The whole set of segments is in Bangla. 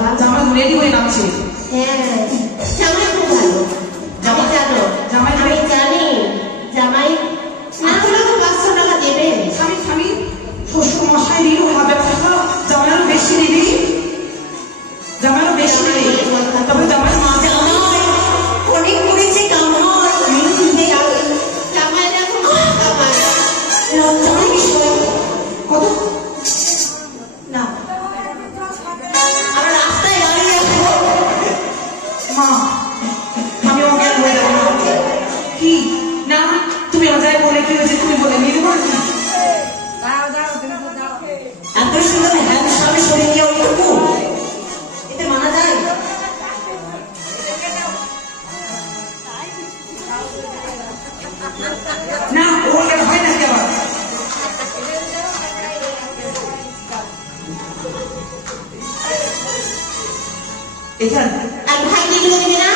বাবা জামাই রেডি হয়ে নামছে। হ্যাঁ জামাই খুব ভালো। জামাই জানো জামাই আমি জানি জামাই না হলে তো 500 টাকা দেবে। স্বামী শ্বশুর মশাই নিল 1000 টাকা, জামাইয়েরও বেশি নিবি, জামাইয়েরও বেশি নিবি। তবে জামাই মা জামাই অনেক করেছে কামাই, জামাই দেখো কামাই জামাই বিষয় কত না আমরা রাস্তায় দাঁড়িয়ে আছি মা, আমি অজ্ঞান হয়ে যাবো কি না, তুমি অজায় বলে কি হয়েছে তুমি বলে নিয়ে দেবো নাকি? এত সুন্দর হ্যান্ডসামের শরীর কি ওইটুকু এতে মানা যায়? না ওর কেন হয় নাকি আবার? এখানে আর ভাই দিগুলো দেবে না?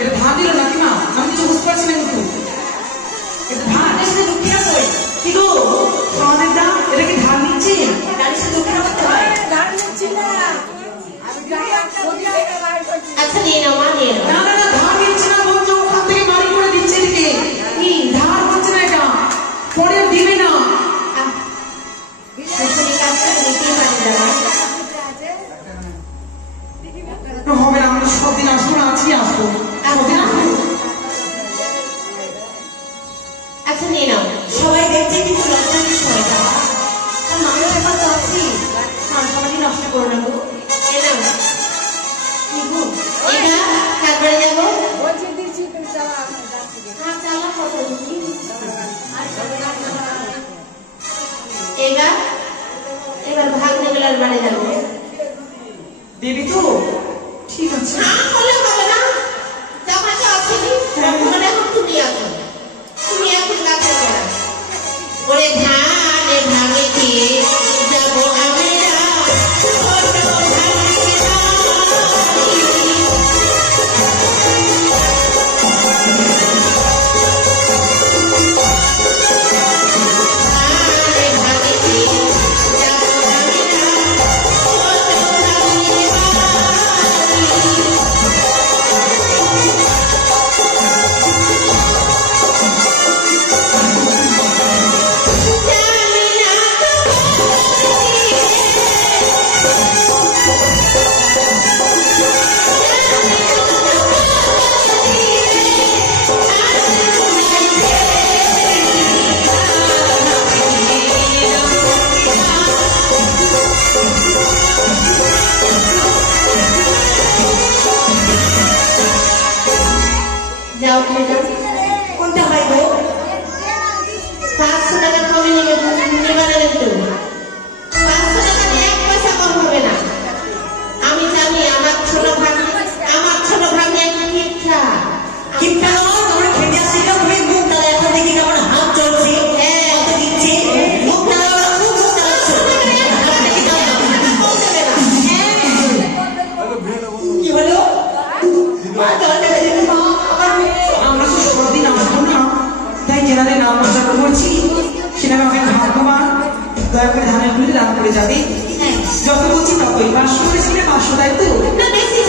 এটা ধার দিল নাকি মা? আমি কিছু বুঝতে পারছি না কিন্তু এটা ধার এসে দুঃখিয়া কই কি গো আমাদের দাম এটা কি ধার নিচ্ছে? গাড়ি সে দুঃখিয়া করতে হয়। আচ্ছা নিয়ে নাও মা নিয়ে নাও। না না না ধার নিচ্ছে না, বলছো ওখান থেকে বাড়ি করে দিচ্ছে এদিকে। কি ধার হচ্ছে না, এটা পরে দিবে না। শ্বশুরের কাছ থেকে নিতেই পারি জামাই। হবে না, আমরা সবদিন আসবো না, আজকে আসবো। আচ্ছা নিয়ে নাও। সবাই দেখছে কিন্তু লজ্জার বিষয় বাবা, তার মায়ের ব্যাপার তো আছি, মান সম্মানই নষ্ট করো না গো। এ নাও কি গো এটা কারবারে যাবো হ্যাঁ চালা কত এবার ভাগ নেবেলার বাড়ি যাবো দেবী তো ঠিক আছে। না বলে হবে না, জামা তো আসেনি বর্তমানে, এখন তুমি আছো, তুমি এখন গাছে করা ওরে ধানে ভাঙে দিয়ে যাবো আমরা ছোট যাও তুমি যাও। কোনটা হয় গো? 500 টাকা কমে নেবে নেবে না কিন্তু 500 টাকা 1 পয়সা কম হবে না। আমি জানি আমার ছোট ভাগ্নে একটা কিপটা কিপটা তোমরা খেতে আসছিল তুমি মুখ তারা এখন দেখি কেমন হাত চলছে কত দিচ্ছে মুখ তারা খুব চালাচ্ছো কি হলো আমরা তো সবদিন আসবো না, তাই যেনাদের নাম প্রচার করছি সেনারা অনেক ভাগ্যবান, দয়া করে ধানের গুলি দান করে যাবে। যত বলছি ততই 500 করে ছিল 500 তাই তো না বেশি